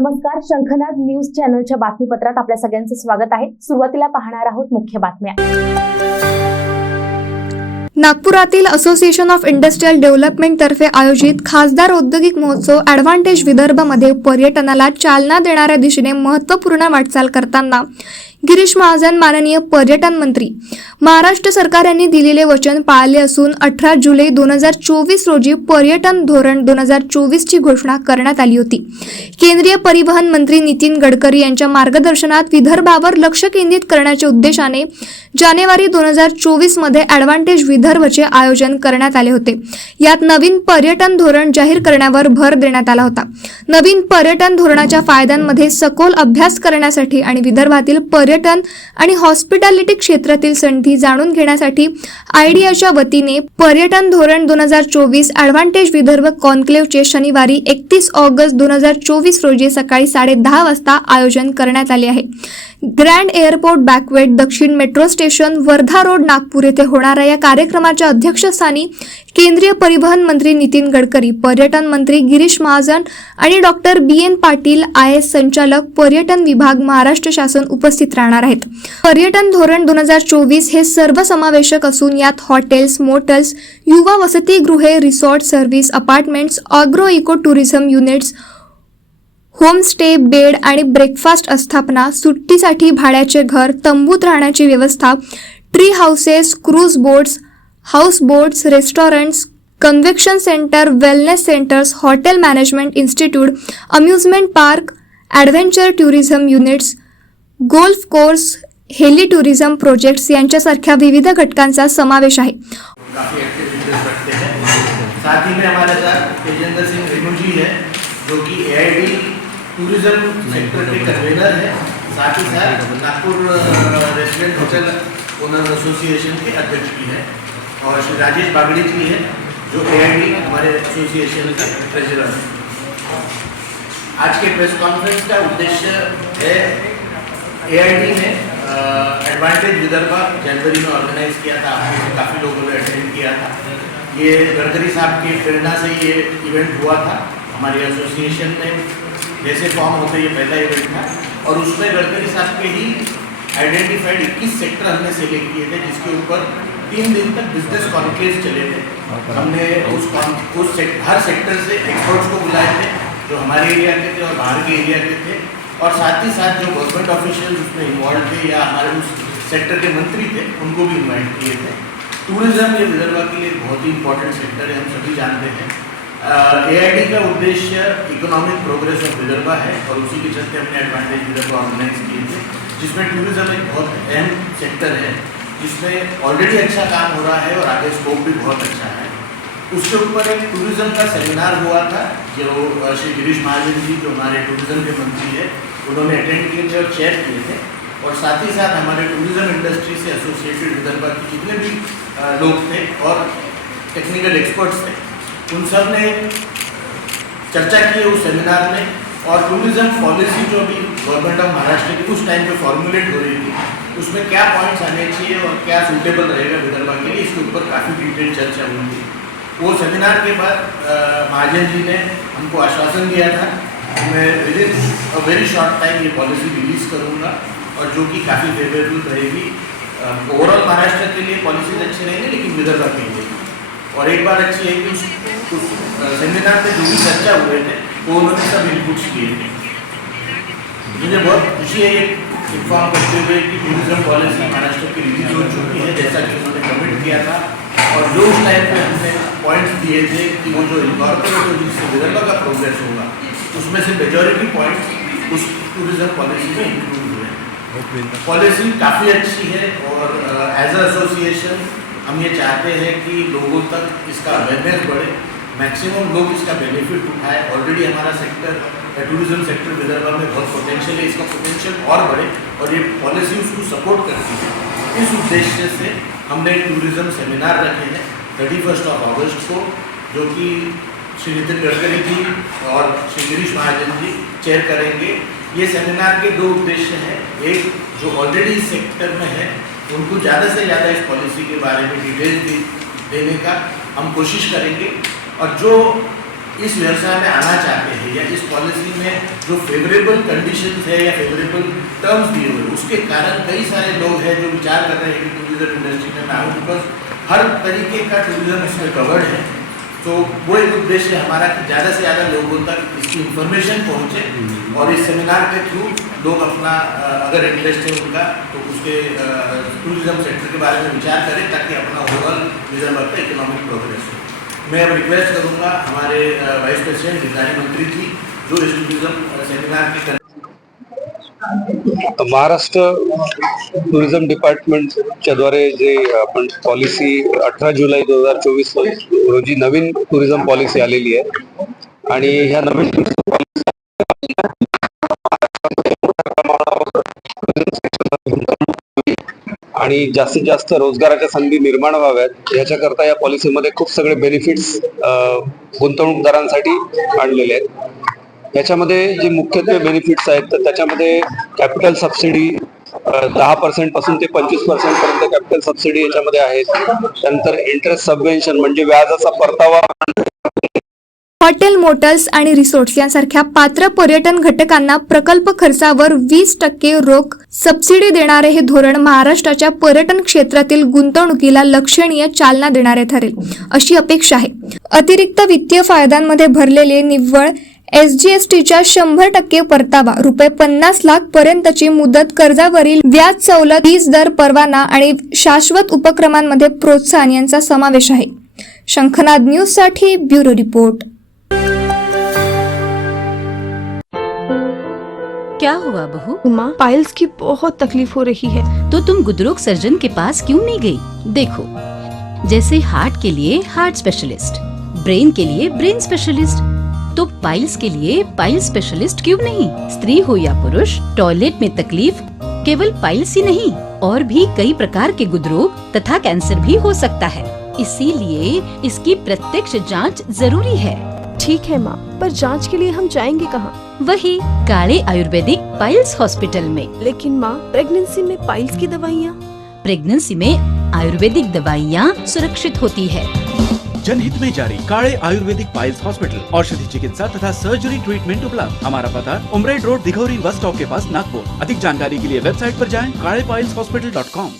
नमस्कार, शंखनाद न्यूज चॅनलच्या बातमीपत्रात आपल्या सगळ्यांचं स्वागत आहे। सुरुवातीला पाहणार आहोत मुख्य बातम्या। नागपुरातील असोसिएशन ऑफ इंडस्ट्रियल डेव्हलपमेंट तर्फे आयोजित खासदार औद्योगिक महोत्सव ॲडव्हान्टेज विदर्भमध्ये पर्यटनाला चालना देणाऱ्या दिशेने महत्त्वपूर्ण वाटचाल करताना गिरीश महाजन माननीय पर्यटन मंत्री महाराष्ट्र सरकार यांनी दिलेले वचन पाळले असून 18 जुलै 2024 रोजी पर्यटन धोरण 2024 ची घोषणा करण्यात आली होती। केंद्रीय परिवहन मंत्री नितीन गडकरी यांच्या मार्गदर्शनात विदर्भावर लक्ष केंद्रित करण्याच्या उद्देशाने जानेवारी 2024 मध्ये ॲडव्हान्टेज विदर्भचे आयोजन करण्यात आले होते। यात नवीन पर्यटन धोरण जाहीर करण्यावर भर देण्यात आला होता। नवीन पर्यटन धोरणाच्या फायद्यांमध्ये सखोल अभ्यास करण्यासाठी आणि विदर्भातील पर्यटन आणि हॉस्पिटॅलिटी क्षेत्रातील संधी जाणून घेण्यासाठी आयडियाच्या वतीने पर्यटन धोरण 2024 ॲडव्हान्टेज विदर्भ कॉन्क्लेव्हचे शनिवारी 31 ऑगस्ट 2024 रोजी सकाळी 10:30 वाजता आयोजन करण्यात आले आहे। ग्रँड एअरपोर्ट बॅकवेट दक्षिण metro station Wardha road Nagpur येथे होणाऱ्या या कार्यक्रमाच्या अध्यक्षस्थानी केंद्रीय परिवहन मंत्री नितीन गडकरी, पर्यटन मंत्री गिरीश महाजन आणि डॉक्टर BN पाटील IAS संचालक पर्यटन विभाग महाराष्ट्र शासन उपस्थित राहणार आहेत। पर्यटन धोरण 2024 हे सर्वसमावेशक असून यात हॉटेल्स, मोटेल्स, युवा वसतिगृहे, resort service, apartments, agro eco tourism units, homestay, bed आणि ब्रेकफास्ट आस्थापना, सुट्टीसाठी भाड्याचे घर, तंबूत राहण्याची व्यवस्था, tree houses, cruise boats, house boats, restaurants, convention centre, wellness centres, hotel management institute, amusement park, adventure tourism units, golf course, heli tourism projects यांच्यासारख्या विविध घटकांचा समावेश आहे। काफी एक्टिविटीज रखते हैं। साथ ही में हमारे साथ तेजेंद्र सिंह रेणु जी है, जो कि AID टूरिज्म सेक्टर के कन्वीनर है। साथ ही साथ Nagpur restaurant hotel owner association के अध्यक्ष भी है, और श्री राजेश बागड़ी जी है, जो AID हमारे एसोसिएशन के ट्रेजरर है। आज के प्रेस कॉन्फ्रेंस का उद्देश्य है, AID ने एडवांटेज विदर्भ जनवरी में ऑर्गेनाइज किया था। आपने काफ़ी लोगों ने अटेंड किया था। ये गडकरी साहब की प्रेरणा से ये इवेंट हुआ था। हमारी एसोसिएशन में जैसे फॉर्म होते ये पहला इवेंट था, और उसमें गडकरी साहब के ही आइडेंटिफाइड 21 सेक्टर हमने सेलेक्ट किए थे, जिसके ऊपर 3 दिन तक बिजनेस कॉन्क्लेव चले थे। हमने हर सेक्टर से एक्सपर्ट्स को बुलाए थे, जो हमारे एरिया के थे और बाहर के एरिया के थे, और साथ ही साथ जो गवर्नमेंट ऑफिशियल उसमें इन्वॉल्व थे या हमारे उस सेक्टर के मंत्री थे, उनको भी इन्वाइट किए थे। टूरिज्म ये विदर्भ के लिए बहुत ही इंपॉर्टेंट सेक्टर है, हम सभी जानते हैं। AID का उद्देश्य इकोनॉमिक प्रोग्रेस ऑफ विदर्भ है, और उसी के चलते हमने एडवांटेज विदर्भ ऑर्गेनाइज किए थे, जिसमें टूरिज्म एक बहुत अहम सेक्टर है, जिसमें ऑलरेडी अच्छा काम हो रहा है और आगे स्कोप भी बहुत अच्छा है। उसके ऊपर एक टूरिज्म का सेमिनार हुआ था, जो श्री गिरीश महाजन जी, जो हमारे टूरिज्म के मंत्री है, उन्होंने अटेंड किए थे और चेयर किए थे। और साथ ही साथ हमारे टूरिज्म इंडस्ट्री से एसोसिएटेड विदर्भ के जितने भी लोग थे और टेक्निकल एक्सपर्ट्स थे, उन सब ने चर्चा की उस सेमिनार में। और टूरिज्म पॉलिसी जो अभी गवर्नमेंट ऑफ महाराष्ट्र की उस टाइम पे फॉर्मुलेट हो रही थी, उसमें क्या पॉइंट्स आने चाहिए और क्या सूटेबल रहेगा विदर्भ के लिए, इसके ऊपर काफ़ी डिटेल चर्चा हुई थी। वो सेमिनार के बाद महाजन जी ने हमको आश्वासन दिया था कि मैं within a very short time ये पॉलिसी रिलीज़ करूँगा, और जो कि काफ़ी फेवरेबल रहेगी। ओवरऑल महाराष्ट्र के लिए पॉलिसीज अच्छी रहेंगी, लेकिन विदर्भ के लिए। और एक बात अच्छी है कि उस सेमिनार में जो भी चर्चा हुए थे, वो उन्होंने सब इनपुट्स किए थे। मुझे बहुत खुशी है ये इन्फॉर्म करते हुए कि टूरिज्म पॉलिसी महाराष्ट्र की रिलीज हो चुकी है, जैसा कि उन्होंने कमिट किया था। और जो उस टाइम पे हमने पॉइंट्स दिए थे कि वो जो इनकॉर्पोरेट हो, जिससे विदर्भ का प्रोग्रेस होगा, उसमें से मेजॉरिटी पॉइंट्स उस टूरिज्म पॉलिसी में इंक्लूड हुए हैं। पॉलिसी काफ़ी अच्छी है, और एज अ एसोसिएशन हम ये चाहते हैं कि लोगों तक इसका अवेयरनेस बढ़े, मैक्सिमम लोग इसका बेनिफिट उठाए। ऑलरेडी हमारा सेक्टर टूरिज्म सेक्टर विदर्भ में बहुत पोटेंशियल है, इसका पोटेंशियल और बढ़े, और ये पॉलिसी उसको सपोर्ट करती है। इस उद्देश्य से हमने टूरिज्म सेमिनार रखे हैं 31 अगस्त को, जो कि श्री नितिन गडकरी जी और श्री गिरीश महाजन जी चेयर करेंगे। ये सेमिनार के 2 उद्देश्य हैं। एक, जो ऑलरेडी इस सेक्टर में है, उनको ज़्यादा से ज़्यादा इस पॉलिसी के बारे में डिटेल देने का हम कोशिश करेंगे, और जो इस व्यवसाय में आना चाहते हैं या इस पॉलिसी में जो फेवरेबल कंडीशंस है या फेवरेबल टर्म्स दिए हुए उसके कारण कई सारे लोग हैं जो विचार कर रहे हैं कि टूरिज्म इंडस्ट्री में मैं आऊँ, बिकॉज हर तरीके का टूरिज्म इसमें कवर्ड है। तो वो एक उद्देश्य है हमारा कि ज़्यादा से ज़्यादा लोगों तक इसकी इंफॉर्मेशन पहुँचे और इस सेमिनार के थ्रू लोग अपना अगर इंटरेस्ट है उनका तो उसके टूरिज्म सेक्टर के बारे में विचार करें ताकि अपना ओवरऑल रिजर्व का इकोनॉमिक प्रोग्रेस हो। मैं अब रिक्वेस्ट करूँगा हमारे वाइस प्रेसिडेंट भिखारी मंत्री जी जो इस टूरिज्म सेमिनार के महाराष्ट्र टुरिझम डिपार्टमेंटच्या द्वारे जे आपण पॉलिसी 18 जुलै 2024 रोजी नवीन टुरिझम पॉलिसी आलेली आहे आणि ह्या नवीन आणि जास्तीत जास्त रोजगाराच्या संधी निर्माण व्हाव्यात याच्याकरता या पॉलिसीमध्ये खूप सगळे बेनिफिट्स गुंतवणूकदारांसाठी आणलेले आहेत। याच्यामध्ये जे मुख्यत्वे बेनिफिट्स आहेत तर त्याच्यामध्ये कॅपिटल सबसिडी 10% पासून ते 25% पर्यंत कॅपिटल सबसिडी याच्यामध्ये आहे। त्यानंतर इंटरेस्ट सबवेन्शन म्हणजे व्याजाचा परतावा। हॉटेल, मोटल्स आणि रिसॉर्ट्स यांसारख्या पात्र पर्यटन घटकांना प्रकल्प खर्चावर 20% रोख सबसिडी देणारे हे धोरण महाराष्ट्राच्या पर्यटन क्षेत्रातील गुंतवणुकीला लक्षणीय चालना देणारे ठरेल अशी अपेक्षा आहे। अतिरिक्त वित्तीय फायद्यांमध्ये भरलेले निव्वळ SGSTच्या 100% परतावा, ₹50 लाख पर्यंतची मुदत कर्जावरील व्याज सवलत, वीज दर परवाना आणि शाश्वत उपक्रमांमध्ये प्रोत्साहन यांचा समावेश आहे। शंखनाद न्यूज साठी ब्युरो रिपोर्ट। क्या हुआ बहू? माँ, पाइल्स की बहुत तकलीफ हो रही है। तो तुम गुदरोग सर्जन के पास क्यों नहीं गई? देखो, जैसे हार्ट के लिए हार्ट स्पेशलिस्ट, ब्रेन के लिए ब्रेन स्पेशलिस्ट, तो पाइल्स के लिए पाइल्स स्पेशलिस्ट क्यों नहीं? स्त्री हो या पुरुष, टॉयलेट में तकलीफ केवल पाइल्स ही नहीं और भी कई प्रकार के गुदरोग तथा कैंसर भी हो सकता है। इसीलिए इसकी प्रत्यक्ष जांच जरूरी है। ठीक है माँ, पर जांच के लिए हम जाएंगे कहाँ? वही काले आयुर्वेदिक पाइल्स हॉस्पिटल में। लेकिन माँ, प्रेगनेंसी में पाइल्स की दवाइयाँ? प्रेगनेंसी में आयुर्वेदिक दवाइयाँ सुरक्षित होती है। जनहित में जारी काले आयुर्वेदिक पाइल्स हॉस्पिटल, औषधि चिकित्सा तथा सर्जरी ट्रीटमेंट उपलब्ध। हमारा पता उमरेड रोड, दिघौरी बस स्टॉप के पास, नागपुर। अधिक जानकारी के लिए वेबसाइट पर जाएं kalepileshhospital.com।